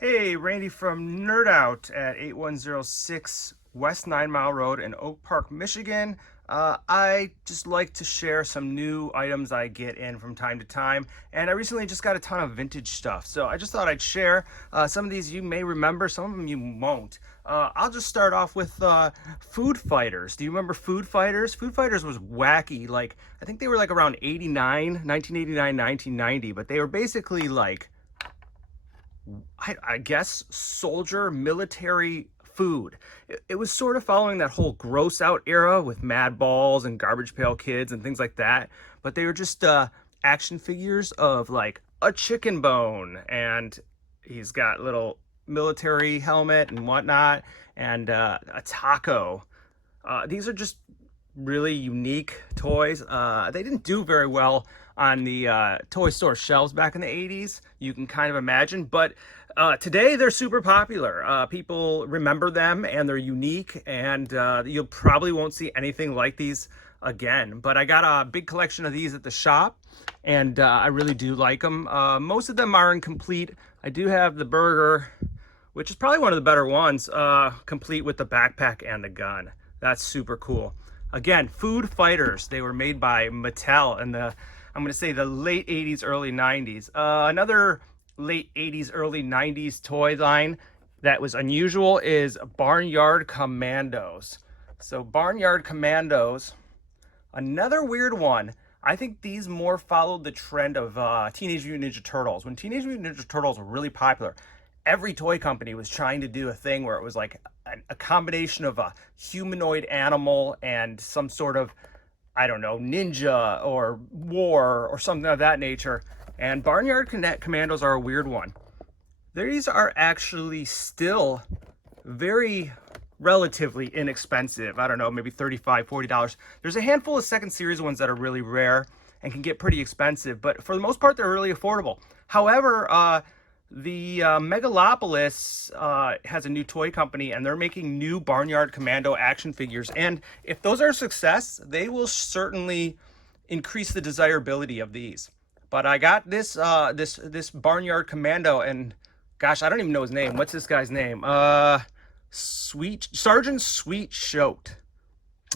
Hey, Randy from Nerd Out at 8106 West 9 Mile Road in Oak Park, Michigan. I just like to share some new items I get in from time to time, and I recently just got a ton of vintage stuff. So I just thought I'd share some of these you may remember, some of them you won't. I'll just start off with Food Fighters. Do you remember Food Fighters? Food Fighters was wacky. Like, I think they were like around 1989, 1990, but they were basically like I guess soldier military food. It was sort of following that whole gross out era with Mad Balls and Garbage Pail Kids and things like that. But they were just action figures of like a chicken bone, and he's got little military helmet and whatnot, and a taco. These are just really unique toys. They didn't do very well on the toy store shelves back in the 80s, you can kind of imagine, but today they're super popular. People remember them and they're unique, and you probably won't see anything like these again. But I got a big collection of these at the shop, and I really do like them. Most of them are incomplete. I do have the burger, which is probably one of the better ones, complete with the backpack and the gun. That's super cool. Again, Food Fighters. They were made by Mattel in the, I'm going to say, the late 80s, early 90s. Another late 80s, early 90s toy line that was unusual is Barnyard Commandos. So Barnyard Commandos, another weird one. I think these more followed the trend of Teenage Mutant Ninja Turtles. When Teenage Mutant Ninja Turtles were really popular, every toy company was trying to do a thing where it was like a combination of a humanoid animal and some sort of, I don't know, ninja or war or something of that nature. And Barnyard Commandos are a weird one. These are actually still very relatively inexpensive. I don't know, maybe $35, $40. There's a handful of second series ones that are really rare and can get pretty expensive, but for the most part, they're really affordable. However, the Megalopolis has a new toy company, and they're making new Barnyard Commando action figures. And if those are a success, they will certainly increase the desirability of these. But I got this this Barnyard Commando, and gosh, I don't even know his name. What's this guy's name? Sergeant Sweet Shoat.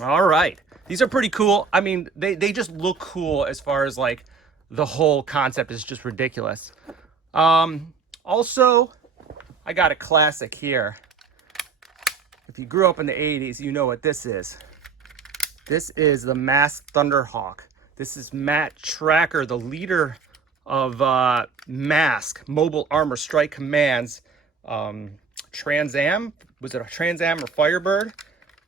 All right, these are pretty cool. I mean, they just look cool as far as like the whole concept is just ridiculous. Also, I got a classic here. If you grew up in the 80s, you know what this is. This is the M.A.S.K Thunderhawk. This is Matt Tracker, the leader of M.A.S.K, Mobile Armor Strike Command's Trans Am. Was it a Trans Am or Firebird?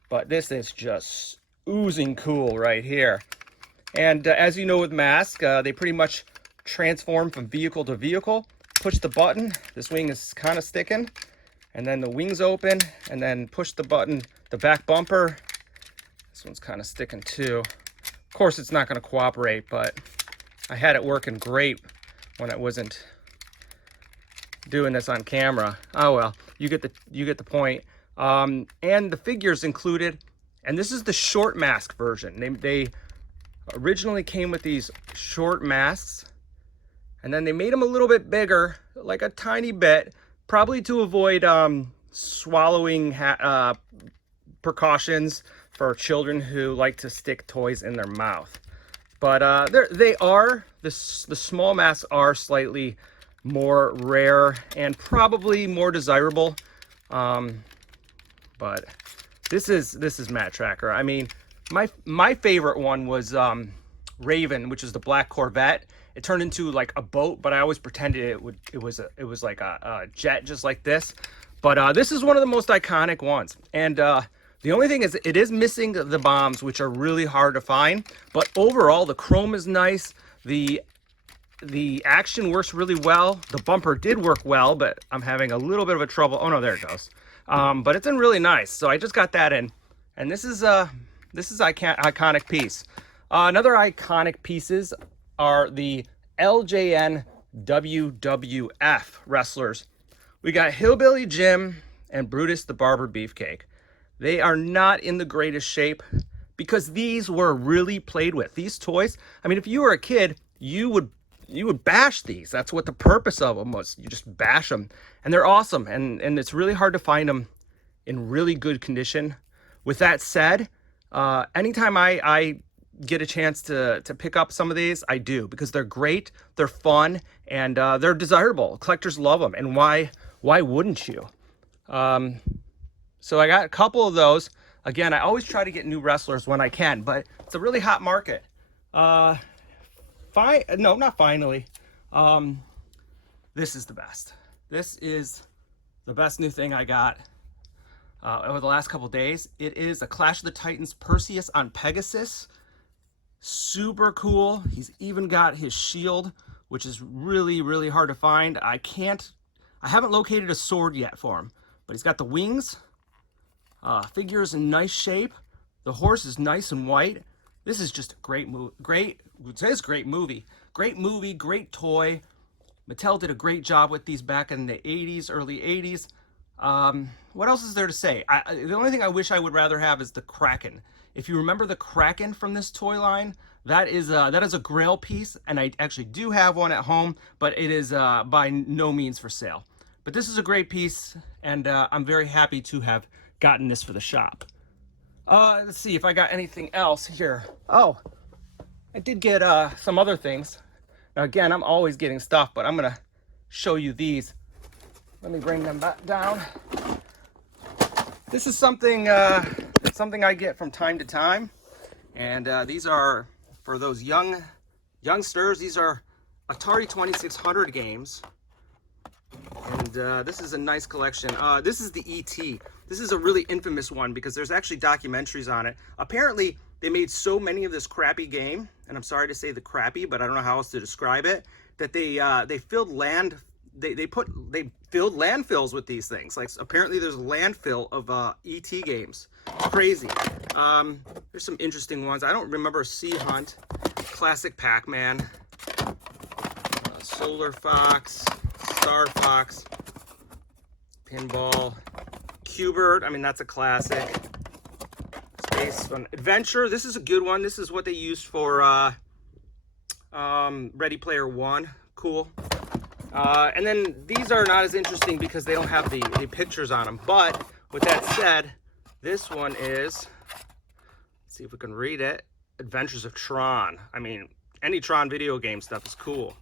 But this is just oozing cool right here. And as you know with M.A.S.K, they pretty much transform from vehicle to vehicle. Push the button, this wing is kind of sticking, and then the wings open, and then push the button, the back bumper, this one's kind of sticking too. Of course it's not going to cooperate, but I had it working great when I wasn't doing this on camera. Oh well, you get the point. And the figures included, and this is the short mask version. They originally came with these short masks, and then they made them a little bit bigger, like a tiny bit, probably to avoid swallowing precautions for children who like to stick toys in their mouth. But the small masks are slightly more rare and probably more desirable. But this is Matt Tracker. I mean, my favorite one was Raven, which is the black Corvette. It turned into like a boat, but I always pretended it was like a jet, just like this. But this is one of the most iconic ones. And the only thing is, it is missing the bombs, which are really hard to find. But overall, the chrome is nice. The action works really well. The bumper did work well, but I'm having a little bit of a trouble. Oh no, there it goes. But it's in really nice. So I just got that in, and this is iconic piece. Another iconic pieces are the Ljn WWF wrestlers. We got Hillbilly Jim and Brutus the Barber Beefcake. They are not in the greatest shape because these were really played with. These toys, I mean, if you were a kid, you would you would bash these. That's what the purpose of them was. You just bash them, and they're awesome. And it's really hard to find them in really good condition. With that said, anytime I get a chance to pick up some of these, I do, because they're great, they're fun, and they're desirable. Collectors love them, and why wouldn't you? So I got a couple of those. Again, I always try to get new wrestlers when I can, but it's a really hot market. No, not finally. This is the best. This is the best new thing I got over the last couple days. It is a Clash of the Titans Perseus on Pegasus. Super cool. He's even got his shield, which is really, really hard to find. I haven't located a sword yet for him, but he's got the wings. Figure is in nice shape. The horse is nice and white. This is just a great movie. It says great movie. Great movie, great toy. Mattel did a great job with these back in the 80s, early 80s. What else is there to say? The only thing I wish I would rather have is the Kraken. If you remember the Kraken from this toy line, that is a Grail piece, and I actually do have one at home, but it is by no means for sale. But this is a great piece, and I'm very happy to have gotten this for the shop. Let's see if I got anything else here. Oh, I did get some other things. Now again, I'm always getting stuff, but I'm gonna show you these. Let me bring them back down. This is something I get from time to time, and these are for those youngsters. These are Atari 2600 games, and this is a nice collection. This is the E.T. This is a really infamous one because there's actually documentaries on it. Apparently, they made so many of this crappy game, and I'm sorry to say the crappy, but I don't know how else to describe it, that they filled land. They filled landfills with these things. Like, apparently there's a landfill of E.T. games. Crazy. There's some interesting ones. I don't remember Sea Hunt, Classic Pac-Man, Solar Fox, Star Fox, Pinball, Q*bert. I mean, that's a classic. Space Fun Adventure. This is a good one. This is what they used for Ready Player One. Cool. And then these are not as interesting because they don't have the pictures on them. But with that said, this one is, let's see if we can read it, Adventures of Tron. I mean, any Tron video game stuff is cool.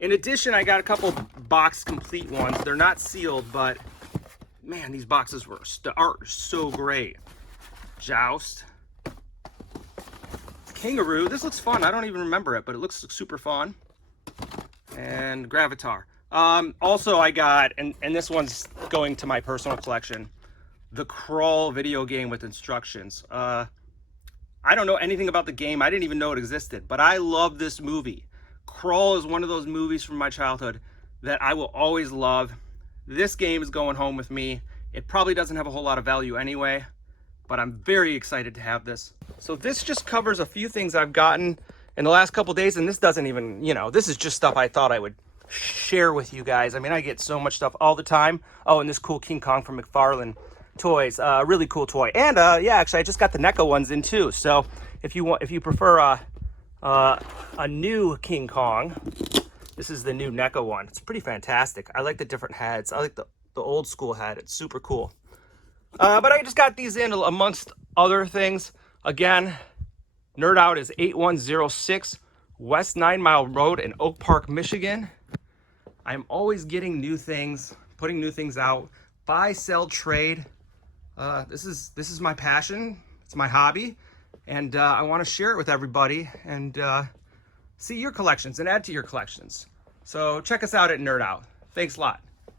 In addition, I got a couple box complete ones. They're not sealed, but man, these boxes are so great. Joust. Kangaroo. This looks fun. I don't even remember it, but it looks super fun. And Gravatar. Also, I got, and this one's going to my personal collection, the Crawl video game with instructions. I don't know anything about the game. I didn't even know it existed, but I love this movie. Crawl is one of those movies from my childhood that I will always love. This game is going home with me. It probably doesn't have a whole lot of value anyway, but I'm very excited to have this. So this just covers a few things I've gotten in the last couple days, and this doesn't even, this is just stuff I thought I would share with you guys. I mean, I get so much stuff all the time. Oh, and this cool King Kong from McFarlane Toys, really cool toy. And yeah, actually, I just got the NECA ones in too. So if you prefer a new King Kong, this is the new NECA one. It's pretty fantastic. I like the different heads. I like the old school head. It's super cool. But I just got these in amongst other things. Again, Nerd Out is 8106 West 9 Mile Road in Oak Park, Michigan. I'm always getting new things, putting new things out. Buy, sell, trade. This is my passion. It's my hobby. And I want to share it with everybody and see your collections and add to your collections. So check us out at Nerd Out. Thanks a lot.